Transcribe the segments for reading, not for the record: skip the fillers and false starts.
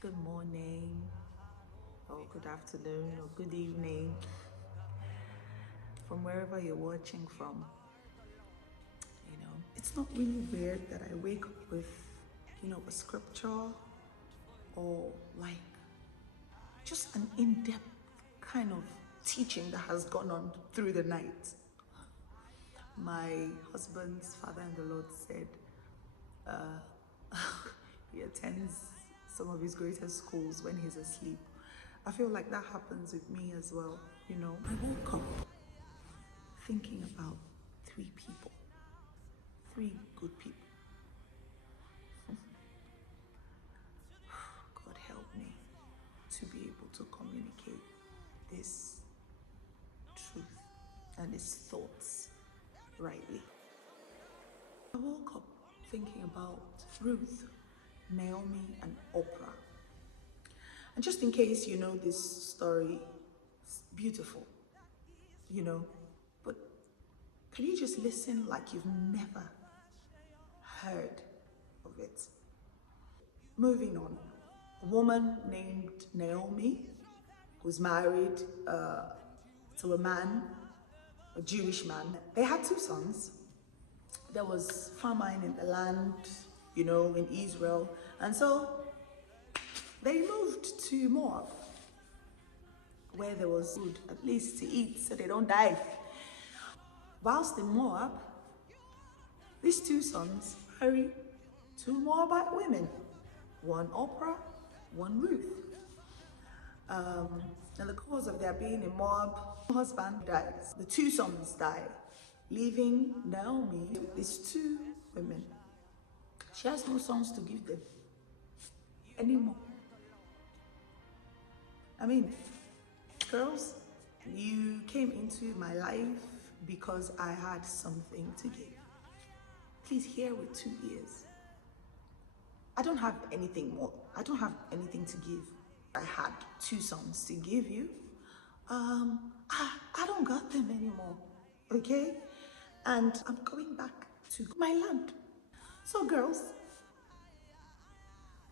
Good morning, or good afternoon, or good evening, from wherever you're watching from. It's not really weird that I wake up with, a scripture or like just an in-depth kind of teaching that has gone on through the night. My husband's father in the Lord said he attends some of his greatest schools when he's asleep. I feel like that happens with me as well. I woke up thinking about three people, three good people. God help me to be able to communicate this truth and his thoughts rightly. I woke up thinking about Ruth, Naomi, and Oprah. And just in case you know this story, it's beautiful, but can you just listen like you've never heard of it? Moving on, a woman named Naomi was married to a man, a Jewish man. They had two sons. There was famine in the land, in Israel. And so they moved to Moab, where there was food, at least to eat, so they don't die. Whilst in Moab, these two sons married two Moabite women, one Oprah, one Ruth. And the cause of their being in Moab, the husband dies. The two sons die, leaving Naomi with these two women. She has no sons to give them anymore. I mean, girls, you came into my life because I had something to give. Please hear with 2 ears. I don't have anything more. I don't have anything to give. I had two sons to give you. I don't got them anymore, okay? And I'm going back to my land. So girls,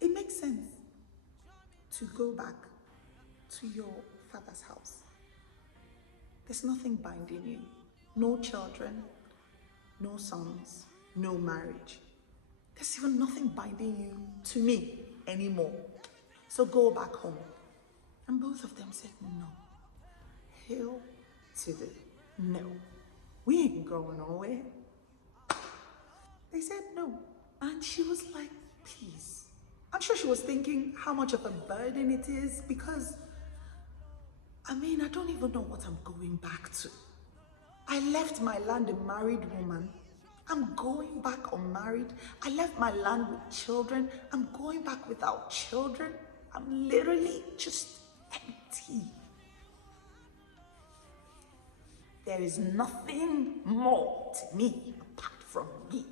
it makes sense to go back to your father's house. There's nothing binding you. No children, no sons, no marriage. There's even nothing binding you to me anymore. So go back home. And both of them said no. Hell to the no. We ain't going nowhere. They said no. And she was like, please. I'm sure she was thinking how much of a burden it is because, I don't even know what I'm going back to. I left my land a married woman. I'm going back unmarried. I left my land with children. I'm going back without children. I'm literally just empty. There is nothing more to me apart from me.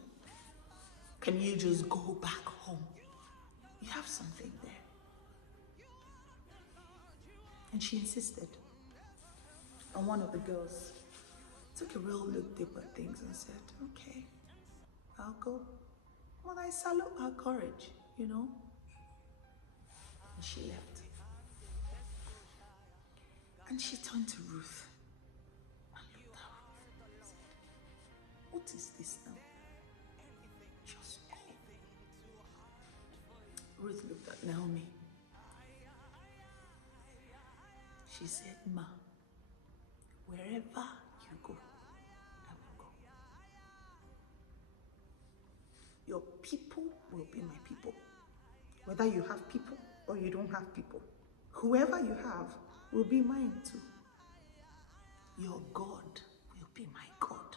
Can you just go back home? You have something there. And she insisted. And one of the girls took a real look deep at things and said, okay, I'll go. Well, I salute her courage, And she left. And she turned to Ruth and looked at Ruth and said, what is this now? Just go. Ruth looked at Naomi. She said, Ma, wherever you go, I will go. Your people will be my people. Whether you have people or you don't have people. Whoever you have will be mine too. Your God will be my God.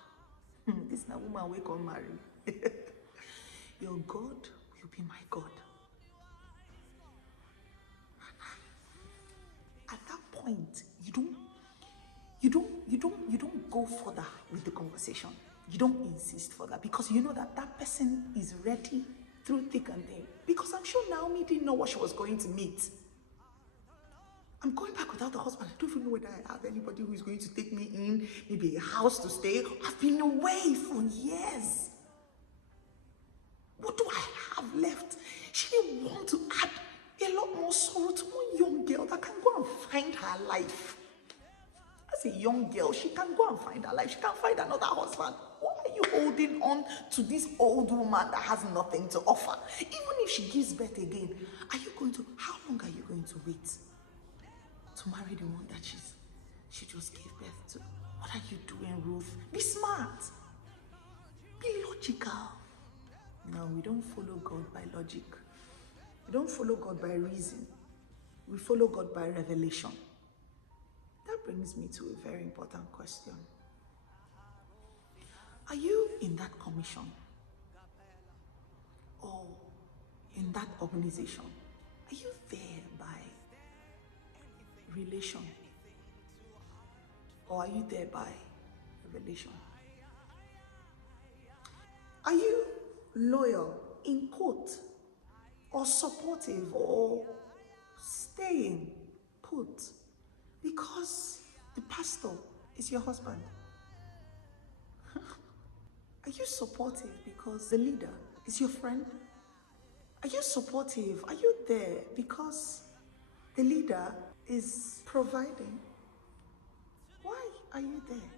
This is a woman we can marry. Your God will be my God. At that point, you don't go further with the conversation. You don't insist further because you know that that person is ready through thick and thin. Because I'm sure Naomi didn't know what she was going to meet. I'm going back without a husband. I don't even know whether I have anybody who is going to take me in, maybe a house to stay. I've been away for years. What do I have left? She didn't So Ruth, one young girl that can go and find her life. As a young girl, she can go and find her life. She can find another husband. Why are you holding on to this old woman that has nothing to offer? Even if she gives birth again, how long are you going to wait to marry the one that she just gave birth to? What are you doing, Ruth? Be smart. Be logical. No, we don't follow God by logic. We don't follow God by reason. We follow God by revelation. That brings me to a very important question. Are you in that commission or in that organization? Are you there by relation or are you there by revelation? Are you loyal in quote or supportive or staying put because the pastor is your husband? Are you supportive because the leader is your friend? Are you supportive? Are you there because the leader is providing? Why are you there?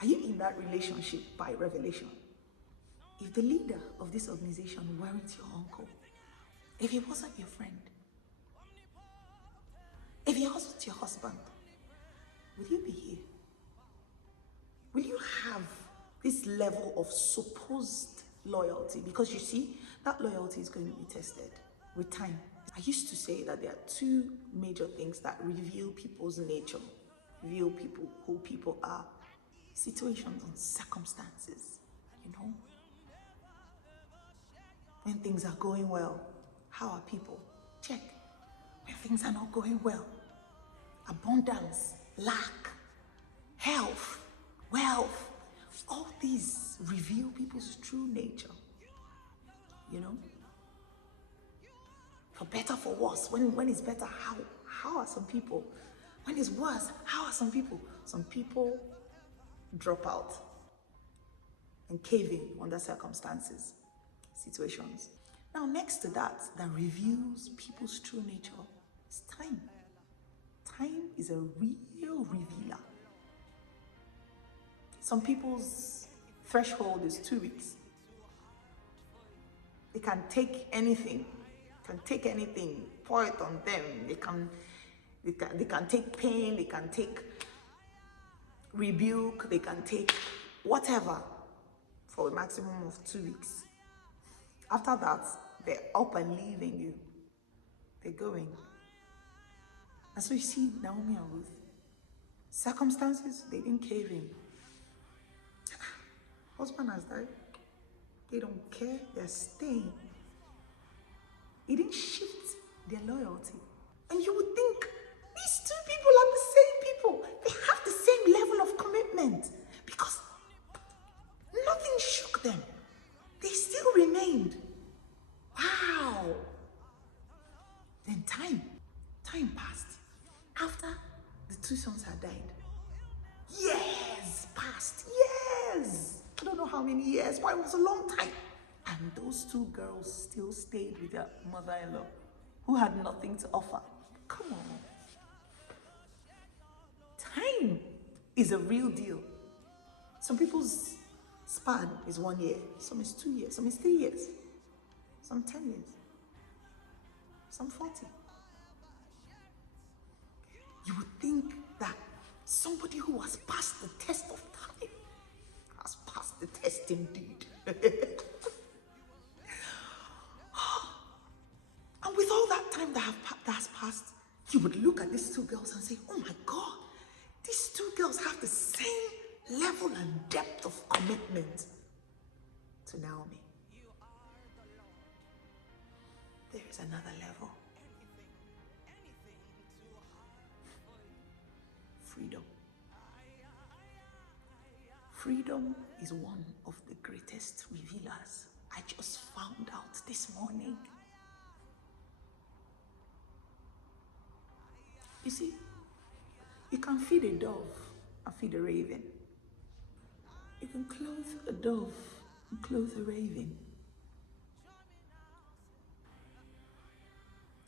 Are you in that relationship by revelation? If the leader of this organization weren't your uncle, if he wasn't your friend, if he wasn't your husband, will you be here? Will you have this level of supposed loyalty? Because you see, that loyalty is going to be tested with time. I used to say that there are two major things that reveal people's nature, reveal who people are. Situations and circumstances, you know. When things are going well, how are people? Check. When things are not going well, abundance, lack, health, wealth, all these reveal people's true nature, you know. For better, for worse. When it's better, how are some people? When it's worse, how are some people? Some people drop out and cave in under circumstances, situations. Now, next to that reveals people's true nature is time. Time is a real revealer. Some people's threshold is 2 weeks. They can take anything, pour it on them. They can take pain, they can take rebuke, they can take whatever for a maximum of 2 weeks. After that, they're up and leaving you. They're going. And so you see Naomi and Ruth. Circumstances, they didn't cave in. Husband has died. They don't care. They're staying. It didn't shift their loyalty. And you would think these two people are the same people. They have the same level of commitment because nothing shook them. They still remained. Wow. Then time passed. After the two sons had died, years passed. Years. I don't know how many years, but it was a long time. And those two girls still stayed with their mother-in-law who had nothing to offer. Come on. Time is a real deal. Some people's span is 1 year, some is 2 years, some is 3 years, some 10 years, some 40. You would think that somebody who has passed the test of time has passed the test indeed. And with all that time that has passed, you would look at these two girls and say, oh my God, these two girls have the same level and depth of commitment to Naomi. There is another level. Freedom. Freedom is one of the greatest revealers. I just found out this morning. You see, you can feed a dove and feed a raven. You can clothe a dove and clothe a raven.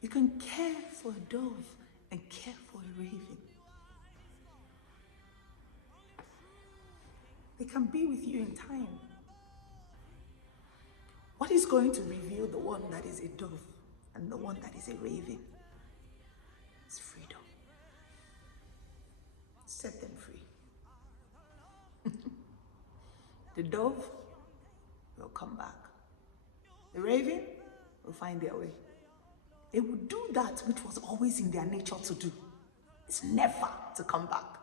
You can care for a dove and care for a raven. They can be with you in time. What is going to reveal the one that is a dove and the one that is a raven? It's freedom. Set them free. The dove will come back. The raven will find their way. They will do that which was always in their nature to do. It's never to come back.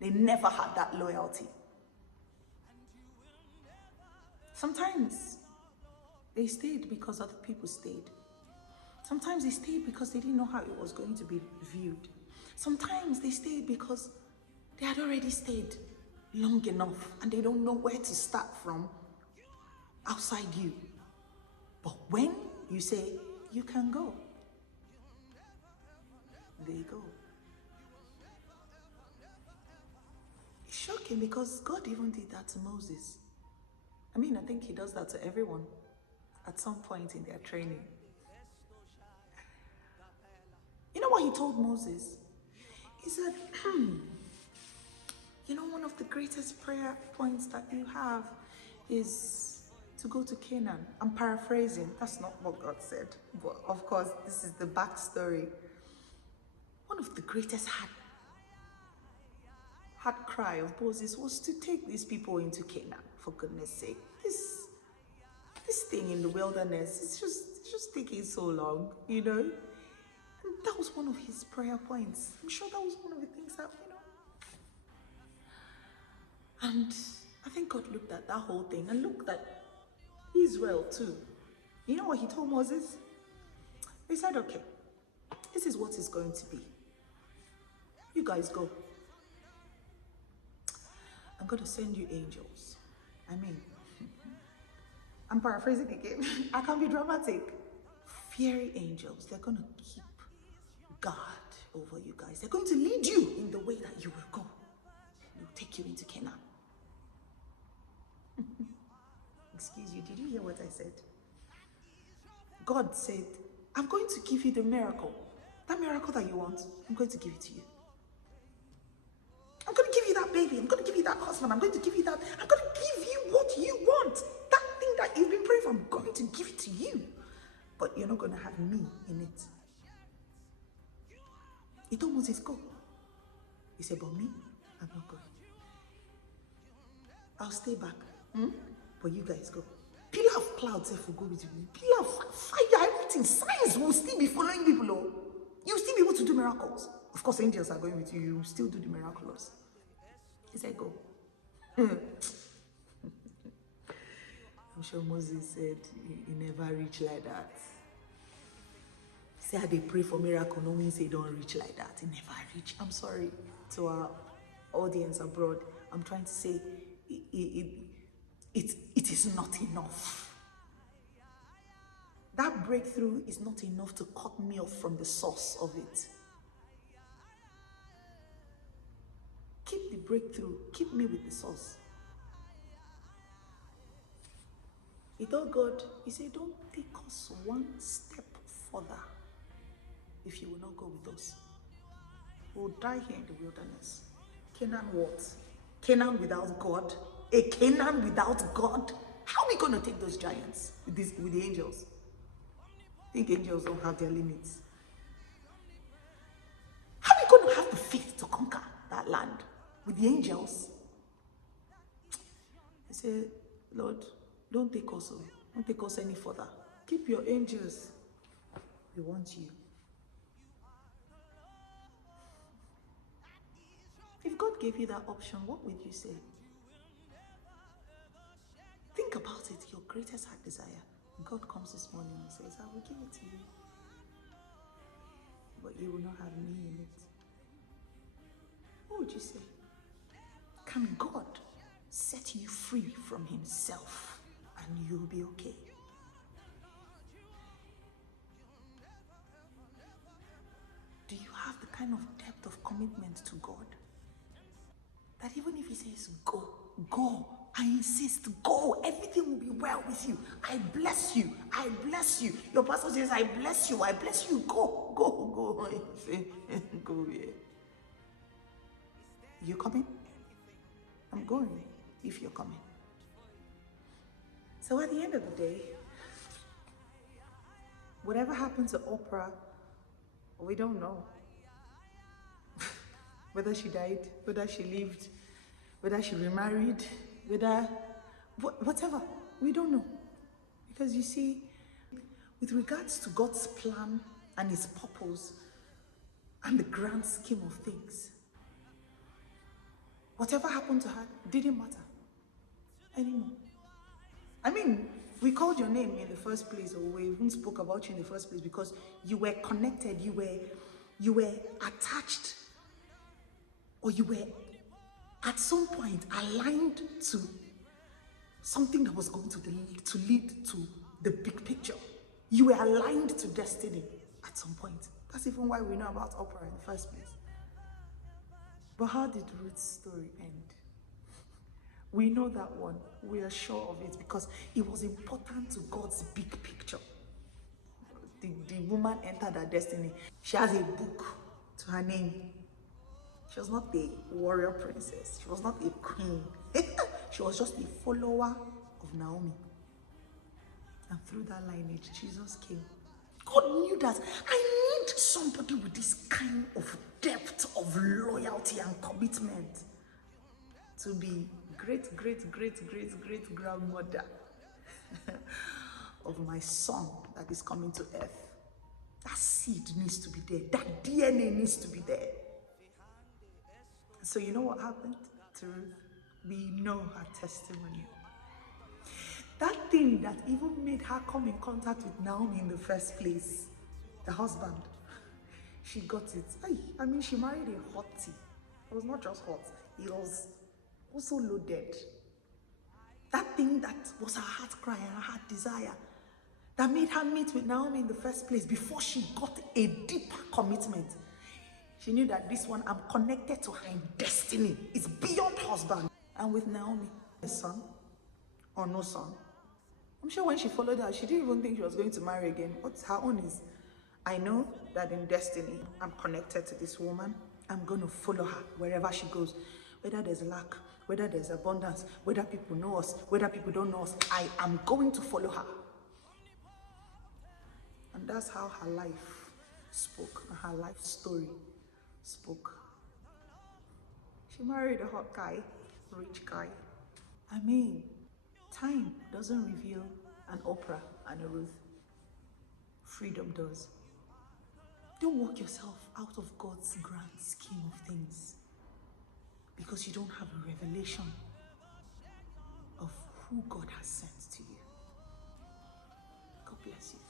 They never had that loyalty. Sometimes they stayed because other people stayed. Sometimes they stayed because they didn't know how it was going to be viewed. Sometimes they stayed because they had already stayed long enough and they don't know where to start from outside you. But when you say, you can go, they go. It's shocking because God even did that to Moses. I mean, I think he does that to everyone at some point in their training. You know what he told Moses? He said, you know, one of the greatest prayer points that you have is to go to Canaan. I'm paraphrasing. That's not what God said. But of course, this is the backstory. One of the greatest heart cry of Moses was to take these people into Canaan, for goodness sake. This thing in the wilderness, it's just taking so long, you know? And that was one of his prayer points. I'm sure that was one of the things that, and I think God looked at that whole thing and looked at Israel too. You know what he told Moses? He said, okay, this is what it's going to be. You guys go. I'm going to send you angels. I mean, I'm paraphrasing again. I can't be dramatic. Fiery angels. They're going to keep guard over you guys. They're going to lead you in the way that you will go. They'll take you into Canaan. Excuse you, did you hear what I said? God said, I'm going to give you the miracle. That miracle that you want, I'm going to give it to you. I'm going to give you that baby. I'm going to give you that husband. I'm going to give you that. I'm going to give you what you want. That thing that you've been praying for, I'm going to give it to you. But you're not going to have me in it. He told Moses, go. He said, but me, I'm not going. I'll stay back. But you guys go. Pillar of clouds will go with you. Pillar of fire, everything. Science will still be following people. You'll still be able to do miracles. Of course, angels are going with you. You will still do the miraculous. He said, go. I'm sure Moses said he never reached like that. Say how they pray for miracle, no means they don't reach like that. He never reach. I'm sorry to our audience abroad. I'm trying to say it is not enough. That breakthrough is not enough to cut me off from the source of it. Keep the breakthrough. Keep me with the source. He told God, he said, don't take us one step further if you will not go with us. We'll die here in the wilderness. Canaan what? Canaan without God? A Canaan without God? How are we going to take those giants with the angels? I think angels don't have their limits. How are we going to have the faith to conquer that land with the angels? He said, Lord, don't take us any further. Keep your angels. We want you. If God gave you that option, what would you say? Think about it, your greatest heart desire. God comes this morning and says, I will give it to you. But you will not have me in it. What would you say? Can God set you free from himself and you'll be okay? Do you have the kind of depth of commitment to God that even if he says, go, I insist, go. Everything will be well with you. I bless you. I bless you. Your pastor says, I bless you. I bless you. Go, go, go. Go, yeah. You coming? I'm going if you're coming. So at the end of the day, whatever happened to Oprah, we don't know. Whether she died, whether she lived, whether she remarried, whether, whatever, we don't know. Because you see, with regards to God's plan and his purpose and the grand scheme of things, whatever happened to her didn't matter anymore. I mean, we called your name in the first place, or we even spoke about you in the first place because you were connected, you were attached, or you were at some point aligned to something that was going to lead to the big picture. You were aligned to destiny at some point. That's even why we know about Oprah in the first place. But how did Ruth's story end? We know that one. We are sure of it because it was important to God's big picture. The woman entered her destiny. She has a book to her name. She was not a warrior princess. She was not a queen. She was just a follower of Naomi. And through that lineage, Jesus came. God knew that I need somebody with this kind of depth of loyalty and commitment to be great grandmother of my son that is coming to earth. That seed needs to be there. That DNA needs to be there. So you know what happened to Ruth? We know her testimony. That thing that even made her come in contact with Naomi in the first place, the husband, she got it. I mean, she married a hottie. It was not just hot, it was also loaded. That thing that was her heart cry and her heart desire, that made her meet with Naomi in the first place before she got a deeper commitment. She knew that this one, I'm connected to her in destiny. It's beyond husband. And with Naomi, a son or no son. I'm sure when she followed her, she didn't even think she was going to marry again. What her own is, I know that in destiny, I'm connected to this woman. I'm going to follow her wherever she goes. Whether there's lack, whether there's abundance, whether people know us, whether people don't know us, I am going to follow her. And that's how her life spoke, and her life story spoke. She married a hot guy, rich guy. I mean, time doesn't reveal an Oprah and a Ruth. Freedom does. Don't walk yourself out of God's grand scheme of things because you don't have a revelation of who God has sent to you. God bless you.